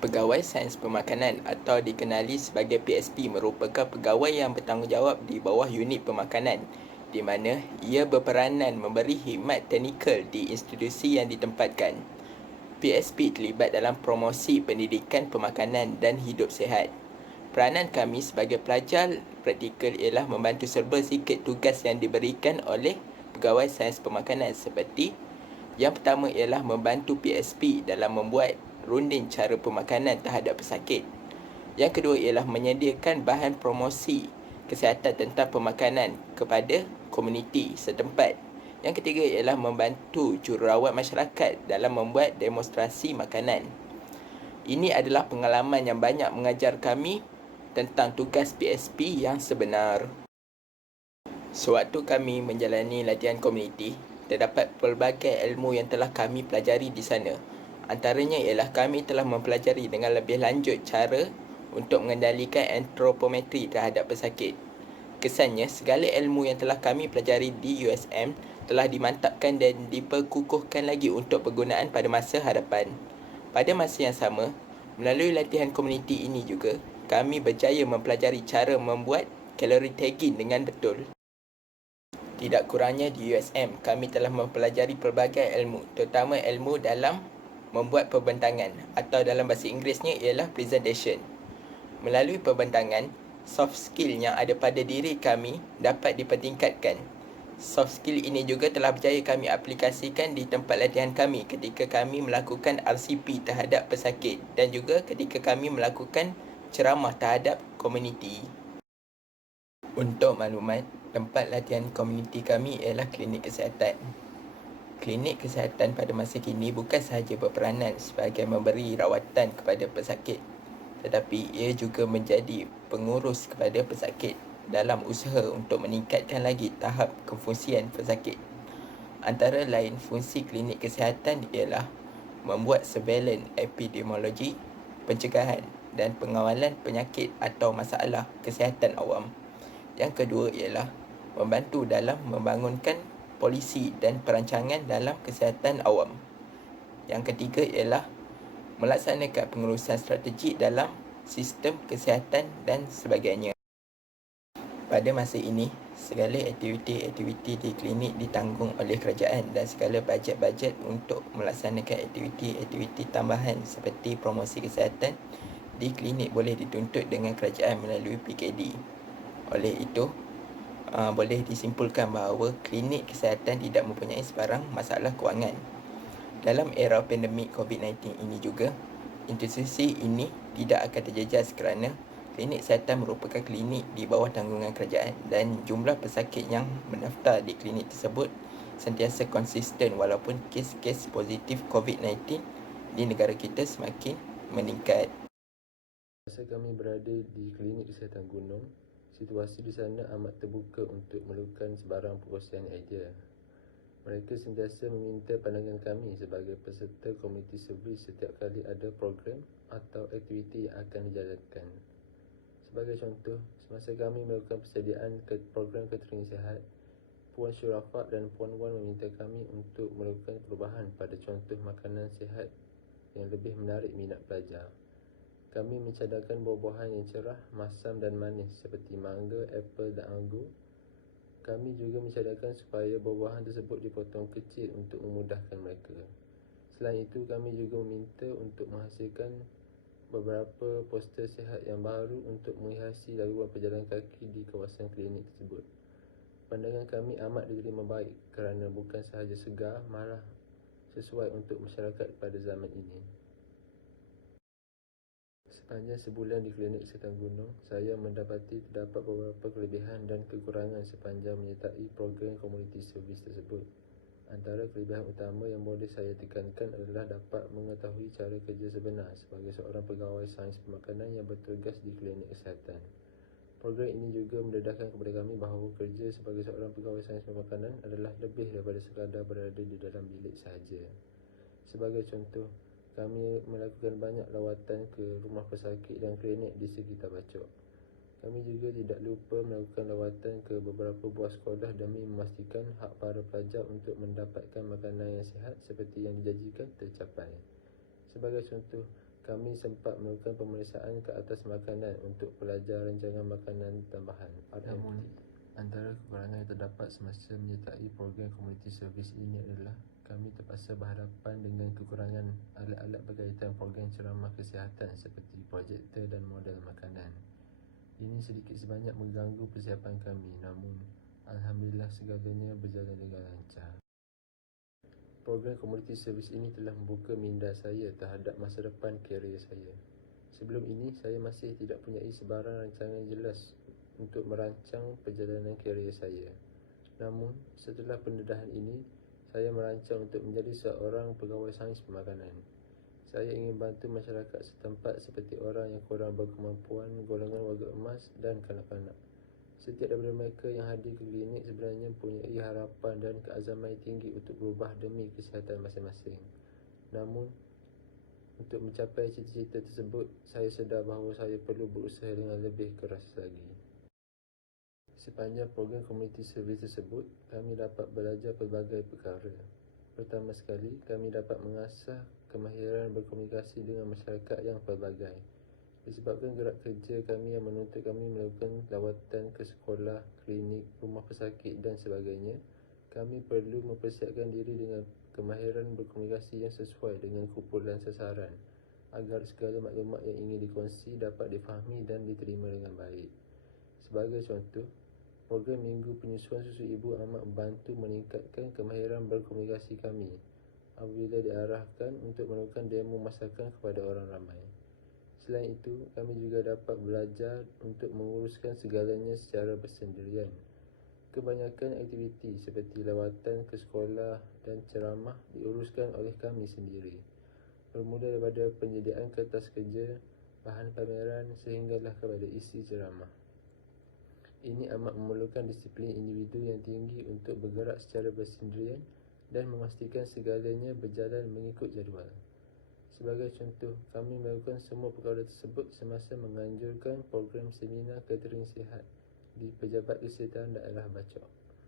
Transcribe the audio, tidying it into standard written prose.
Pegawai Sains Pemakanan atau dikenali sebagai PSP merupakan pegawai yang bertanggungjawab di bawah unit pemakanan di mana ia berperanan memberi khidmat teknikal di institusi yang ditempatkan. PSP terlibat dalam promosi pendidikan pemakanan dan hidup sihat. Peranan kami sebagai pelajar praktikal ialah membantu serba sikit tugas yang diberikan oleh pegawai sains pemakanan seperti yang pertama ialah membantu PSP dalam membuat runding cara pemakanan terhadap pesakit. Yang kedua ialah menyediakan bahan promosi kesihatan tentang pemakanan kepada komuniti setempat. Yang ketiga ialah membantu jururawat masyarakat dalam membuat demonstrasi makanan. Ini adalah pengalaman yang banyak mengajar kami tentang tugas PSP yang sebenar. Sewaktu kami menjalani latihan komuniti, terdapat pelbagai ilmu yang telah kami pelajari di sana. Antaranya ialah kami telah mempelajari dengan lebih lanjut cara untuk mengendalikan antropometri terhadap pesakit. Kesannya, segala ilmu yang telah kami pelajari di USM telah dimantapkan dan diperkukuhkan lagi untuk penggunaan pada masa hadapan. Pada masa yang sama, melalui latihan komuniti ini juga, kami berjaya mempelajari cara membuat kalori tagging dengan betul. Tidak kurangnya di USM, kami telah mempelajari pelbagai ilmu, terutama ilmu dalam membuat perbentangan atau dalam bahasa Inggerisnya ialah presentation. Melalui perbentangan, soft skill yang ada pada diri kami dapat dipertingkatkan. Soft skill ini juga telah berjaya kami aplikasikan di tempat latihan kami ketika kami melakukan RCP terhadap pesakit dan juga ketika kami melakukan ceramah terhadap komuniti. Untuk maklumat, tempat latihan komuniti kami ialah klinik kesihatan. Klinik kesihatan pada masa kini bukan sahaja berperanan sebagai memberi rawatan kepada pesakit, tetapi ia juga menjadi pengurus kepada pesakit dalam usaha untuk meningkatkan lagi tahap kefungsian pesakit. Antara lain fungsi klinik kesihatan ialah membuat surveillance epidemiologi, pencegahan dan pengawalan penyakit atau masalah kesihatan awam. Yang kedua ialah membantu dalam membangunkan polisi dan perancangan dalam kesihatan awam. Yang ketiga ialah melaksanakan pengurusan strategik dalam sistem kesihatan dan sebagainya. Pada masa ini, segala aktiviti-aktiviti di klinik ditanggung oleh kerajaan dan segala bajet-bajet untuk melaksanakan aktiviti-aktiviti tambahan seperti promosi kesihatan di klinik boleh dituntut dengan kerajaan melalui PKD. Oleh itu, boleh disimpulkan bahawa klinik kesihatan tidak mempunyai sebarang masalah kewangan. Dalam era pandemik COVID-19 ini juga, institusi ini tidak akan terjejas kerana klinik kesihatan merupakan klinik di bawah tanggungan kerajaan dan jumlah pesakit yang mendaftar di klinik tersebut sentiasa konsisten walaupun kes-kes positif COVID-19 di negara kita semakin meningkat. Masa kami berada di klinik kesihatan gunung, situasi di sana amat terbuka untuk memerlukan sebarang perkongsian idea. Mereka sentiasa meminta pandangan kami sebagai peserta komuniti servis setiap kali ada program atau aktiviti yang akan dijalankan. Sebagai contoh, semasa kami melakukan persediaan program catering sihat, Puan Syurafak dan Puan Wan meminta kami untuk melakukan perubahan pada contoh makanan sihat yang lebih menarik minat pelajar. Kami mencadangkan buah-buahan yang cerah, masam dan manis seperti mangga, apel dan anggur. Kami juga mencadangkan supaya buah-buahan tersebut dipotong kecil untuk memudahkan mereka. Selain itu, kami juga meminta untuk menghasilkan beberapa poster sihat yang baru untuk menghiasi laluan berjalan kaki di kawasan klinik tersebut. Pandangan kami amat diterima baik kerana bukan sahaja segar, malah sesuai untuk masyarakat pada zaman ini. Sepanjang sebulan di klinik kesihatan gunung, saya mendapati terdapat beberapa kelebihan dan kekurangan sepanjang menyertai program community service tersebut. Antara kelebihan utama yang boleh saya tekankan adalah dapat mengetahui cara kerja sebenar sebagai seorang pegawai sains pemakanan yang bertugas di klinik kesihatan. Program ini juga mendedahkan kepada kami bahawa kerja sebagai seorang pegawai sains pemakanan adalah lebih daripada sekadar berada di dalam bilik sahaja. Sebagai contoh, kami melakukan banyak lawatan ke rumah pesakit dan klinik di sekitar Bacok. Kami juga tidak lupa melakukan lawatan ke beberapa buah sekolah demi memastikan hak para pelajar untuk mendapatkan makanan yang sihat seperti yang dijanjikan tercapai. Sebagai contoh, Kami sempat melakukan pemeriksaan ke atas makanan untuk pelajar rancangan makanan tambahan (RMT). Antara kekurangan yang terdapat semasa menyertai program community service ini adalah kami terpaksa berhadapan dengan kekurangan alat-alat berkaitan program ceramah kesihatan seperti projektor dan model makanan. Ini sedikit sebanyak mengganggu persiapan kami, namun alhamdulillah segalanya berjalan dengan lancar. Program community service ini telah membuka minda saya terhadap masa depan karier saya. Sebelum ini, saya masih tidak punyai sebarang rancangan jelas untuk merancang perjalanan karier saya. Namun, setelah pendedahan ini, saya merancang untuk menjadi seorang pegawai sains pemakanan. Saya ingin bantu masyarakat setempat seperti orang yang kurang berkemampuan, golongan warga emas dan kanak-kanak. Setiap daripada mereka yang hadir ke klinik sebenarnya mempunyai harapan dan keazaman tinggi untuk berubah demi kesihatan masing-masing. Namun, untuk mencapai cita-cita tersebut, saya sedar bahawa saya perlu berusaha dengan lebih keras lagi. Sepanjang program community service tersebut, kami dapat belajar pelbagai perkara. Pertama sekali, kami dapat mengasah kemahiran berkomunikasi dengan masyarakat yang pelbagai. Disebabkan gerak kerja kami yang menuntut kami melakukan lawatan ke sekolah, klinik, rumah pesakit dan sebagainya, kami perlu mempersiapkan diri dengan kemahiran berkomunikasi yang sesuai dengan kumpulan sasaran agar segala maklumat yang ingin dikongsi dapat difahami dan diterima dengan baik. Sebagai contoh, program minggu penyusuan susu ibu amat membantu meningkatkan kemahiran berkomunikasi kami apabila diarahkan untuk melakukan demo masakan kepada orang ramai. Selain itu, kami juga dapat belajar untuk menguruskan segalanya secara bersendirian. Kebanyakan aktiviti seperti lawatan ke sekolah dan ceramah diuruskan oleh kami sendiri. Bermula daripada penyediaan kertas kerja, bahan pameran sehinggalah kepada isi ceramah. Ini amat memerlukan disiplin individu yang tinggi untuk bergerak secara bersendirian dan memastikan segalanya berjalan mengikut jadual. Sebagai contoh, kami melakukan semua perkara tersebut semasa menganjurkan program seminar catering sihat di Pejabat Kesihatan Daerah Bacok.